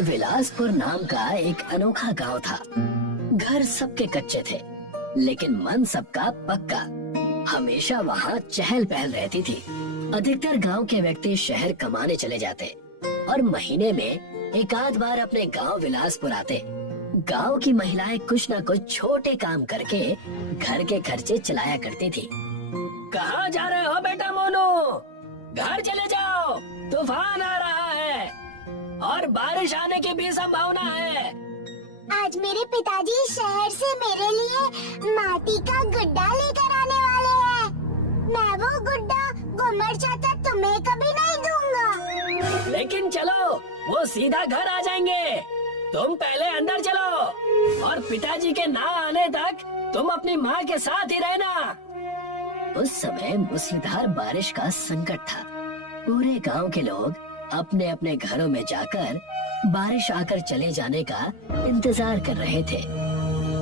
विलासपुर नाम का एक अनोखा गांव था। घर सबके कच्चे थे, लेकिन मन सबका पक्का। हमेशा वहाँ चहल पहल रहती थी। अधिकतर गांव के व्यक्ति शहर कमाने चले जाते और महीने में एक आध बार अपने गांव विलासपुर आते। गांव की महिलाएं कुछ न कुछ छोटे काम करके घर के खर्चे चलाया करती थी। कहाँ जा रहे हो बेटा मोनू? घर चले जाओ, तूफान आ रहा है और बारिश आने की भी संभावना है। आज मेरे पिताजी शहर से मेरे लिए माटी का गुड्डा लेकर आने वाले हैं। मैं वो गुड्डा घुमर चाचा तुम्हें कभी नहीं दूंगा। लेकिन चलो, वो सीधा घर आ जाएंगे। तुम पहले अंदर चलो और पिताजी के ना आने तक तुम अपनी माँ के साथ ही रहना। उस समय मूसलाधार बारिश का संकट था। पूरे गांव के लोग अपने अपने घरों में जाकर बारिश आकर चले जाने का इंतजार कर रहे थे।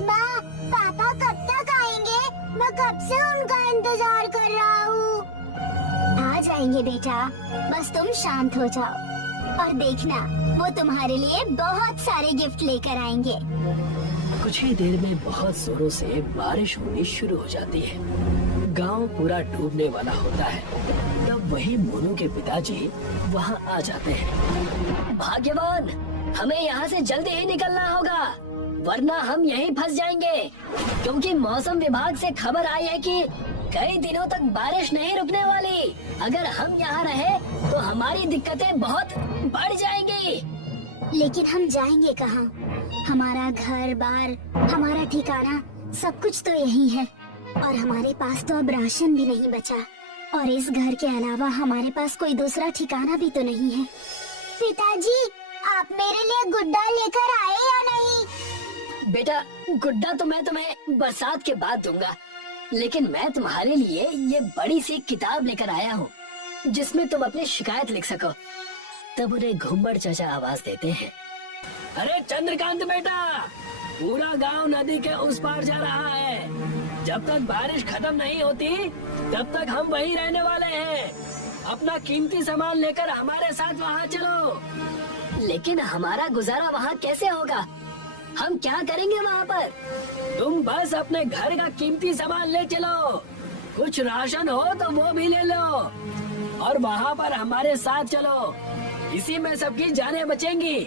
माँ, पापा कब तक आएंगे? मैं कब से उनका इंतजार कर रहा हूँ। आ जाएंगे बेटा, बस तुम शांत हो जाओ और देखना, वो तुम्हारे लिए बहुत सारे गिफ्ट लेकर आएंगे। कुछ ही देर में बहुत जोरों से बारिश होनी शुरू हो जाती है। गांव पूरा डूबने वाला होता है। तब वही मोनू के पिताजी वहां आ जाते हैं। भाग्यवान, हमें यहाँ से जल्दी ही निकलना होगा, वरना हम यहीं फंस जाएंगे। क्योंकि मौसम विभाग से खबर आई है कि कई दिनों तक बारिश नहीं रुकने वाली। अगर हम यहाँ रहे तो हमारी दिक्कतें बहुत बढ़ जाएंगी। लेकिन हम जाएंगे कहाँ? हमारा घर बार, हमारा ठिकाना, सब कुछ तो यही है और हमारे पास तो अब राशन भी नहीं बचा। और इस घर के अलावा हमारे पास कोई दूसरा ठिकाना भी तो नहीं है। पिताजी, आप मेरे लिए गुड्डा लेकर आए या नहीं? बेटा, गुड्डा तो मैं तुम्हें बरसात के बाद दूंगा, लेकिन मैं तुम्हारे लिए ये बड़ी सी किताब लेकर आया हूँ जिसमें तुम अपनी शिकायत लिख सको। तब उन्हें घुम्मड़ चाचा आवाज देते हैं। अरे चंद्रकांत बेटा, पूरा गांव नदी के उस पार जा रहा है। जब तक बारिश खत्म नहीं होती तब तक हम वहीं रहने वाले हैं। अपना कीमती सामान लेकर हमारे साथ वहाँ चलो। लेकिन हमारा गुजारा वहाँ कैसे होगा? हम क्या करेंगे वहाँ पर? तुम बस अपने घर का कीमती सामान ले चलो। कुछ राशन हो तो वो भी ले लो और वहाँ पर हमारे साथ चलो। इसी में सबकी जानें बचेंगी।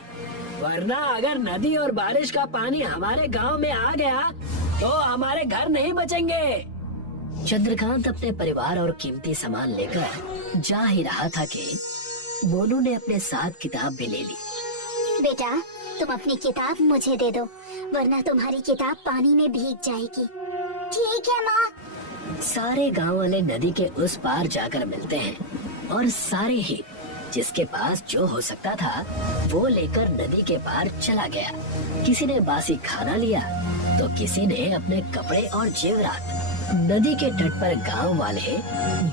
वरना अगर नदी और बारिश का पानी हमारे गांव में आ गया तो हमारे घर नहीं बचेंगे। चंद्रकांत अपने परिवार और कीमती सामान लेकर जा ही रहा था कि मोनू ने अपने साथ किताब भी ले ली। बेटा, तुम अपनी किताब मुझे दे दो, वरना तुम्हारी किताब पानी में भीग जाएगी। ठीक है माँ। सारे गांव वाले नदी के उस पार जाकर मिलते हैं और सारे ही जिसके पास जो हो सकता था वो लेकर नदी के पार चला गया। किसी ने बासी खाना लिया तो किसी ने अपने कपड़े और जेवरात। नदी के तट पर गांव वाले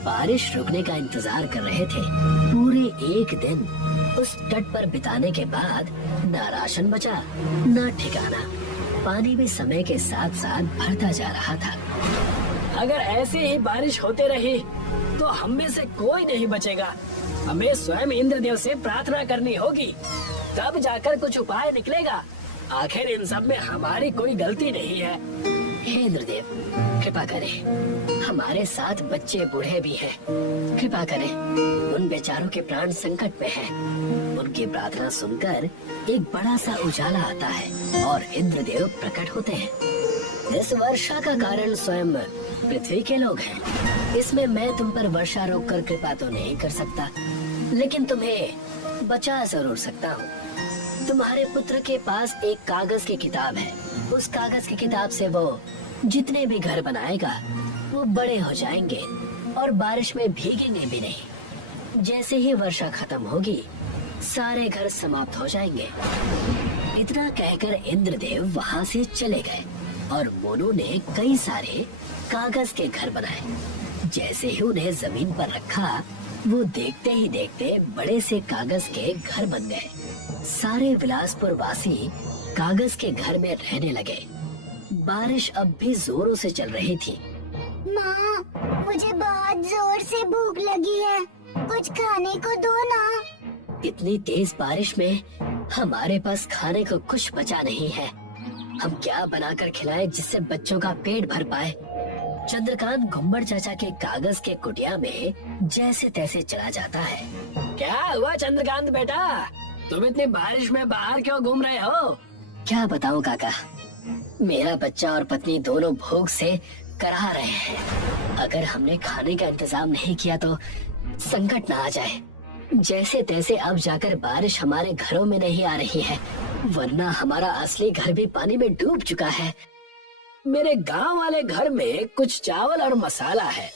बारिश रुकने का इंतजार कर रहे थे। पूरे एक दिन उस तट पर बिताने के बाद ना राशन बचा, ना ठिकाना। पानी भी समय के साथ साथ भरता जा रहा था। अगर ऐसे ही बारिश होते रही तो हम में से कोई नहीं बचेगा। हमें स्वयं इंद्रदेव से प्रार्थना करनी होगी, तब जाकर कुछ उपाय निकलेगा। आखिर इन सब में हमारी कोई गलती नहीं है। हे इंद्रदेव, कृपा करें। हमारे साथ बच्चे बूढ़े भी हैं। कृपा करें, उन बेचारों के प्राण संकट में हैं। उनकी प्रार्थना सुनकर एक बड़ा सा उजाला आता है और इंद्रदेव प्रकट होते हैं। इस वर्षा का कारण स्वयं पृथ्वी के लोग हैं। इसमें मैं तुम पर वर्षा रोककर कृपा तो नहीं कर सकता, लेकिन तुम्हें बचा जरूर सकता हूँ। तुम्हारे पुत्र के पास एक कागज की किताब है। उस कागज की किताब से वो जितने भी घर बनाएगा वो बड़े हो जाएंगे और बारिश में भीगेंगे भी नहीं। जैसे ही वर्षा खत्म होगी सारे घर समाप्त हो जाएंगे। इतना कहकर इंद्रदेव वहाँ से चले गए और मोनू ने कई सारे कागज के घर बनाए। जैसे ही उन्हें जमीन पर रखा वो देखते ही देखते बड़े से कागज के घर बन गए। सारे विलासपुर वासी कागज के घर में रहने लगे। बारिश अब भी जोरों से चल रही थी। माँ, मुझे बहुत जोर से भूख लगी है, कुछ खाने को दो ना। इतनी तेज बारिश में हमारे पास खाने को कुछ बचा नहीं है। हम क्या बनाकर खिलाएं जिससे बच्चों का पेट भर पाए। चंद्रकांत घुम्मड़ चाचा के कागज के कुटिया में जैसे तैसे चला जाता है। क्या हुआ चंद्रकांत बेटा, तुम इतनी बारिश में बाहर क्यों घूम रहे हो? क्या बताऊं काका, मेरा बच्चा और पत्नी दोनों भूख से कराह रहे हैं। अगर हमने खाने का इंतजाम नहीं किया तो संकट ना आ जाए। जैसे तैसे अब जाकर बारिश हमारे घरों में नहीं आ रही है, वरना हमारा असली घर भी पानी में डूब चुका है। मेरे गांव वाले घर में कुछ चावल और मसाला है,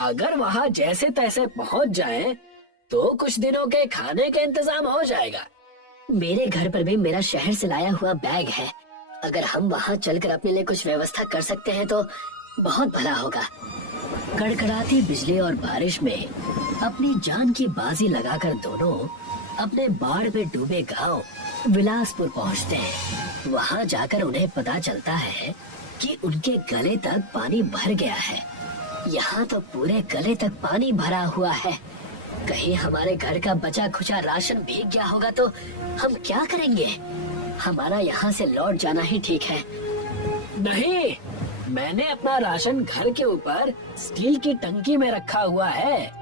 अगर वहाँ जैसे तैसे पहुँच जाएं, तो कुछ दिनों के खाने का इंतजाम हो जाएगा। मेरे घर पर भी मेरा शहर से लाया हुआ बैग है, अगर हम वहाँ चलकर अपने लिए कुछ व्यवस्था कर सकते हैं तो बहुत भला होगा। कड़कड़ाती बिजली और बारिश में अपनी जान की बाजी लगाकर दोनों अपने बाढ़ में डूबे गांव विलासपुर पहुंचते हैं। वहां जाकर उन्हें पता चलता है कि उनके गले तक पानी भर गया है। यहाँ तो पूरे गले तक पानी भरा हुआ है। कहीं हमारे घर का बचा खुचा राशन भीग गया होगा तो हम क्या करेंगे? हमारा यहाँ से लौट जाना ही ठीक है। नहीं, मैंने अपना राशन घर के ऊपर स्टील की टंकी में रखा हुआ है।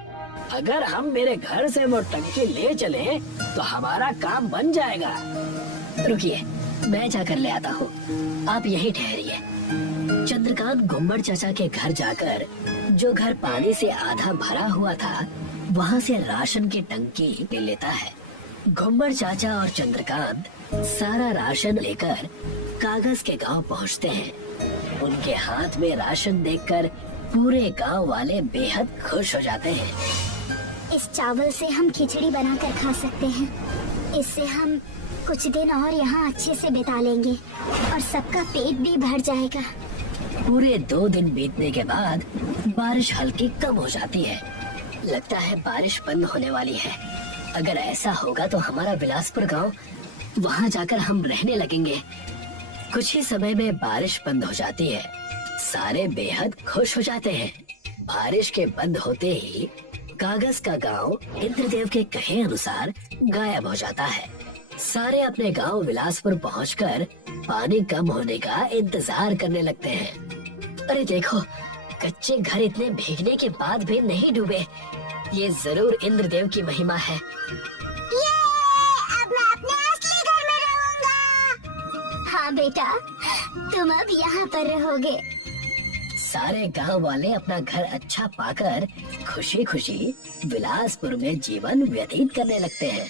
अगर हम मेरे घर से वो टंकी ले चले तो हमारा काम बन जाएगा। रुकिए, मैं जाकर ले आता हूँ, आप यहीं ठहरिए। चंद्रकांत घुम्मड़ चाचा के घर जाकर, जो घर पानी से आधा भरा हुआ था, वहाँ से राशन की टंकी ले लेता है। घुम्मड़ चाचा और चंद्रकांत सारा राशन लेकर कागज के गांव पहुँचते हैं। उनके हाथ में राशन देखकर पूरे गांव वाले बेहद खुश हो जाते हैं। इस चावल से हम खिचड़ी बनाकर खा सकते हैं। इससे हम कुछ दिन और यहाँ अच्छे से बिता लेंगे और सबका पेट भी भर जाएगा। पूरे 2 दिन बीतने के बाद बारिश हल्की कम हो जाती है। लगता है बारिश बंद होने वाली है। अगर ऐसा होगा तो हमारा बिलासपुर गांव, वहाँ जाकर हम रहने लगेंगे। कुछ ही समय में बारिश बंद हो जाती है। सारे बेहद खुश हो जाते हैं। बारिश के बंद होते ही कागज का गांव इंद्रदेव के कहे अनुसार गायब हो जाता है। सारे अपने गांव विलासपुर पहुंचकर पानी कम होने का इंतजार करने लगते हैं। अरे देखो, कच्चे घर इतने भीगने के बाद भी नहीं डूबे। ये जरूर इंद्रदेव की महिमा है। ये, अब मैं अपने असली घर में रहूंगा। हाँ बेटा, तुम अब यहाँ पर रहोगे। सारे गांव वाले अपना घर अच्छा पाकर खुशी खुशी विलासपुर में जीवन व्यतीत करने लगते हैं।